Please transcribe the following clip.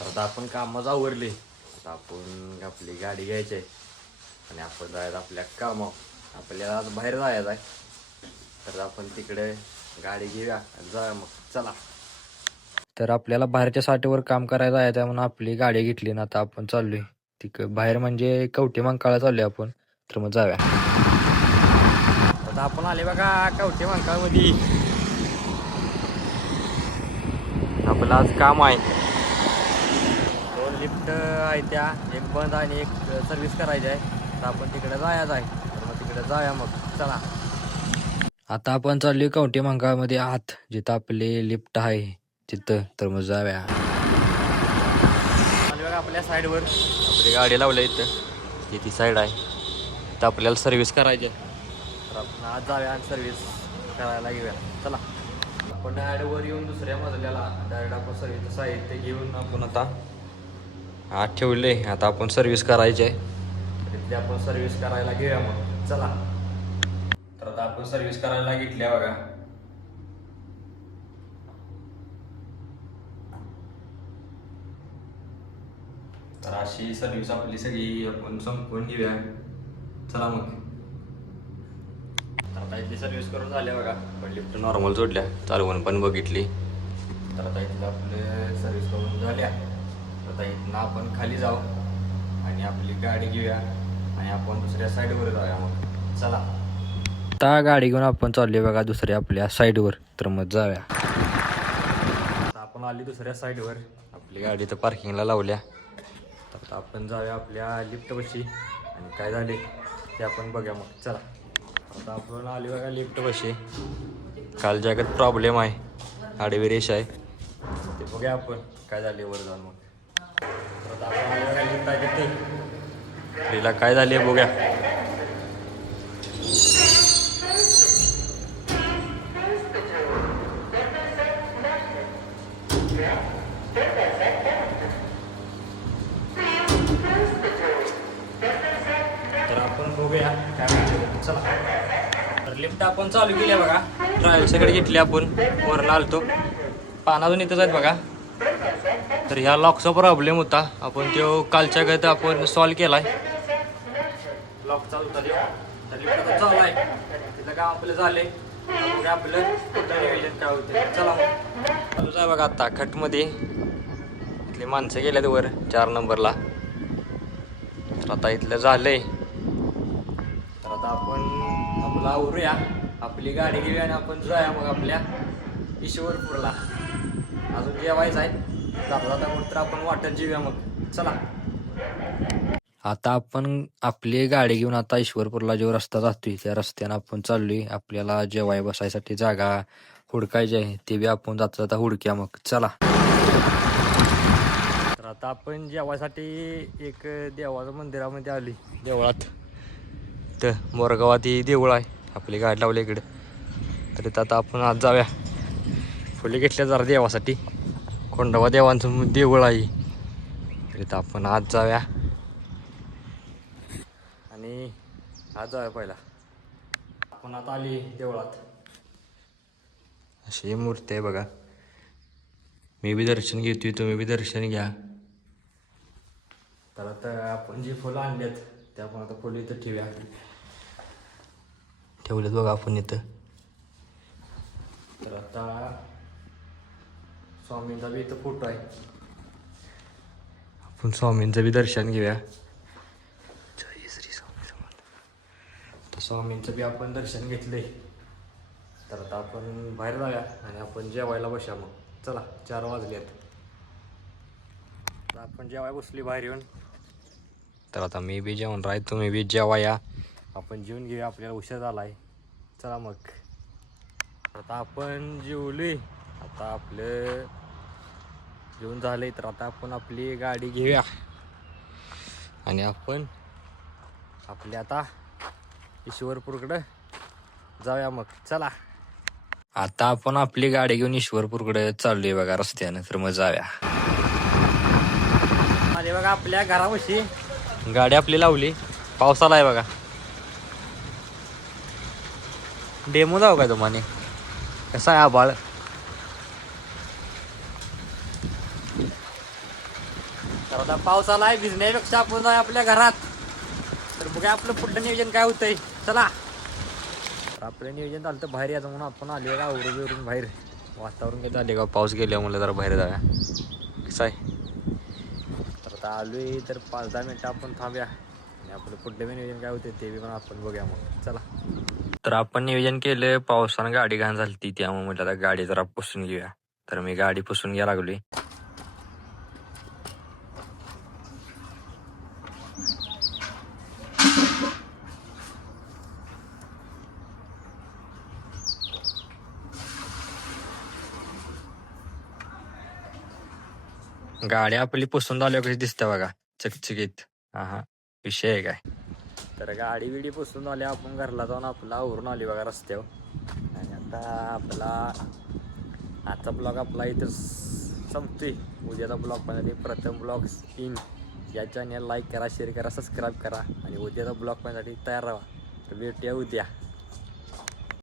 तर आता आपण कामात आवरले. आता आपण आपली गाडी घ्यायची आहे आणि आपण जायचं आपल्या कामावर. आपल्याला आज बाहेर जायचं आहे, तर आपण तिकडे गाडी घेऊया आणि जाऊया मग. चला. तर आपल्याला बाहेरच्या साठीवर काम करायचं आहे, त्यामुळे आपली गाडी घेतली ना आता आपण चाललोय बाहेर म्हणजे कवठे मंकाळला चाललोय आपण. तर मग जाऊया. आता आपण आले बघा कवठे मंकाळमध्ये. आपलं आज काम आहे. दोन लिफ्ट आहे, त्या एक बंद आणि एक सर्व्हिस करायची आहे. तर आपण तिकडे जायचं आहे, तर मग तिकडे जाऊया मग. चला. आता आपण चाललोय कवठे मंकाळमध्ये आत, जिथं आपले लिफ्ट आहे तिथं. तर मग जाऊया. आले बघा आपल्या साईडवर आपली गाडी लावल्या इथं. ती साईड आहे, तर आपल्याला सर्व्हिस करायची आहे. तर आपण आज जाऊया आणि सर्व्हिस करायला घेऊया. चला. आपण डायरेक्ट वर येऊन दुसऱ्या मजल्याला डायरेक्ट आपण सर्व्हिस साहित्य घेऊन आपण आता आत ठेवले. आता आपण सर्व्हिस करायची आहे, तर इथली आपण सर्व्हिस करायला घेऊया मग. चला. तर आता आपण सर्व्हिस करायला घेतल्या बघा. तर अशी सर्व्हिस आपली सगळी आपण संपवून घेऊया. चला मग. तर आता इथली सर्व्हिस करून झाल्या बघा. पण लिफ्ट नॉर्मल जोडल्या, चालवून पण बघितली. तर आता इथलं आपले सर्व्हिस करून झाल्या. तर आता इथनं आपण खाली जाऊ आणि आपली गाडी घेऊया आणि आपण दुसऱ्या साईडवर जाऊया मग. चला. आता गाडी घेऊन आपण चाललोय बघा दुसऱ्या आपल्या साईडवर. तर मग जाऊया. आता आपण आली दुसऱ्या साईडवर. आपली गाडी तर पार्किंगला लावल्या. तर आता आपण जाऊया आपल्या लिफ्टपाशी आणि काय झाले ते आपण बघूया मग. चला. आता आपण आली बघा लिफ्टपाशी. काल जगात प्रॉब्लेम आहे, आडवी रेष आहे, ते बघूया आपण काय झाले वर जाऊन मग. तर आता आपण आली बघा लिफ्ट आहे तिथे. तिला काय झाले बघूया. तर आपण बघूया काय म्हणते. चला. तर लिफ्ट आपण चालू केली बघा. ट्रायल सगळे घेतले आपण. वरला आलतो, पान अजून इथंच आहेत बघा. तर ह्या लॉकचा प्रॉब्लेम होता, आपण तो कालच्या गत आपण सॉल्व केलाय. लॉक चालू होता तेव्हा. तर लिफ्ट आता चालू आहे, तिथं काम आपलं झाले. आपलं कुठं नियोजन काय होतं. चला मग. चालूच आहे बघा. आता खटमध्ये इथली माणसं गेल्यात वर 4 नंबरला. तर आता इथलं झालंय. तर आता आपण आपलं आवरूया, आपली गाडी घेऊया आणि आपण जाऊया मग आपल्या ईश्वरपूरला. अजून जेवायचं आहे. जाता जाता म्हणून तर आपण वाटत जेऊया मग. चला. आता आपण आपली गाडी घेऊन आता ईश्वरपूरला जो रस्ता जातोय त्या रस्त्यानं आपण चाललोय. आपल्याला जेवाय बसायसाठी जागा हुडकायची आहे, ते बी आपण जाता जाता हुडक्या मग. चला. तर आता आपण जेवायसाठी एक देवाच्या मंदिरामध्ये आली. देवळात तर मोरगावात ही देऊळ आहे, आपली गाडी लावली इकडे. तर इथं आता आपण आज जाऊया. फुले घेतल्या जरा देवासाठी. कोंडावा देवांचं देऊळ आहे. तर इथं आपण आज जाऊया आणि आज जाऊया पहिला. आपण आता आली देवळात. अशी मूर्ती आहे बघा. मी बी दर्शन घेतोय, तुम्ही बी दर्शन घ्या. तर आता आपण जी फुलं आणल्यात त्या आपण आता फुलं इथं ठेवलेत बघा आपण इथं. तर आता स्वामींचा बी इथं फोटो आहे, आपण स्वामींचं बी दर्शन घेऊया. जय श्री स्वामी समर्थ. तर स्वामींचं बी आपण दर्शन घेतलंय. तर आता आपण बाहेर जाऊया आणि आपण जेवायला बसूया मग. चला. 4 वाजलेत. तर आपण जेवाय बसली बाहेर येऊन. तर आता मी बी जेवण राहील, तुम्ही बी जेवा या. आपण जेवून घेऊया, आपल्याला उशीर झाला आहे. चला मग. आता आपण जेवलोय. आता आपलं जेवण झालंय. तर आता आपण आपली गाडी घेऊया आणि आपण आपल्या आता ईश्वरपूरकडं जाऊया मग. चला. आता आपण आपली गाडी घेऊन ईश्वरपूरकडे चाललोय बघा रस्त्यानं. तर मग जाऊया. अरे बघा आपल्या घरापाशी गाडी आपली लावली. पावसाला आहे बघा. डेमो जाऊ काय तुम्हाला? कसा आहे आबाळ? तर आता पाऊस आलाय, भिजण्यापेक्षा आपण जाऊया आपल्या घरात. तर बघा आपलं पुढलं नियोजन काय होतंय. चला. तर आपलं नियोजन झालं तर बाहेर यायचं म्हणून आपण आले का आवरून बाहेर. वातावरण काय झाले का पाऊस गेल्या म्हणलं जरा बाहेर जाऊया. कसं आहे. तर आता आलोय तर 5-10 मिनटं आपण थांबूया आणि आपलं पुढलं बी नियोजन काय होते ते बी पण आपण बघूया मग. चला. तर आपण नियोजन केलं, पावसानं गाडी घाण झाली ती, त्यामुळे म्हटलं आता गाडी जरा पुसून घेऊया. तर मी गाडी पुसून घ्यायला लागलोय. गाडी आपली पुसून झाल्यावर कशी दिसते बघा, चकचकीत. हा विषय आहे काय. तर गाडी बिडी पुसून झाली, आपण घरला जाऊन आपला आवरून आली बघा रस्त्यावर. आणि आता आपला आजचा ब्लॉग आपला इथं संपतोय. उद्याचा ब्लॉग पाहण्यासाठी प्रथम ब्लॉग्स इन या चॅनल लाईक करा, शेअर करा, सबस्क्राईब करा आणि उद्याचा ब्लॉग पाहण्यासाठी तयार राहा. तर भेटूया उद्या.